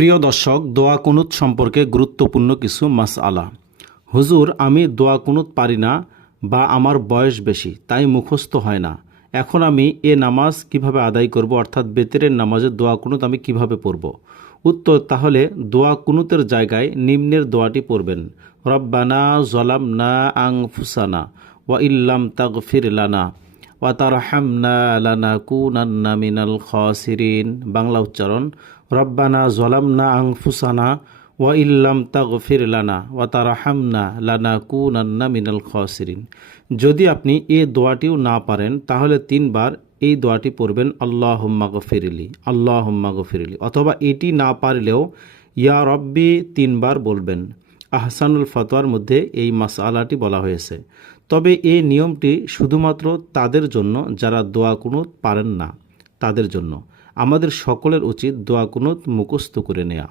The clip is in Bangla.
প্রিয় দর্শক, দোয়া কুনুত সম্পর্কে গুরুত্বপূর্ণ কিছু মাসআলা। হুজুর, আমি দোয়া কুনুত পারি না বা আমার বয়স বেশি, তাই মুখস্থ হয় না। এখন আমি এ নামাজ কিভাবে আদায় করব, অর্থাৎ বেতেরের নামাজের দোয়া কুনুত আমি কিভাবে পড়ব? উত্তর, তাহলে দোয়া কুনুতের জায়গায় নিম্নের দোয়াটি পড়বেন। রব্বানা জলামনা আনফুসানা ওয়া ইল্লাম তাগফির লানা ওয়া তারহামনা লানাকুনান্না মিনাল খাসিরিন। বাংলা উচ্চারণ, রব্বানা জলামনা আনফুসানা ওয়া ইল্লাম তাগফির লানা ওয়া তারহামনা লানাকুনান্না মিনাল খাসিরিন। যদি আপনি এই দোয়াটিও না পারেন, তাহলে 3 বার এই দোয়াটি পড়বেন, আল্লাহুম্মা গফিরলি, আল্লাহুম্মা গফিরলি। অথবা এটি না পারলেও ইয়া রব্বি 3 বার বলবেন। আহসানুল ফতোয়ার মধ্যে এই মাসআলাটি বলা হয়েছে। তবে এই নিয়মটি শুধুমাত্র তাদের জন্য যারা দোয়া কুনুত পারেন না, তাদের জন্য। আমাদের সকলের উচিত দোয়া কুনুত মুখস্থ করে নেওয়া।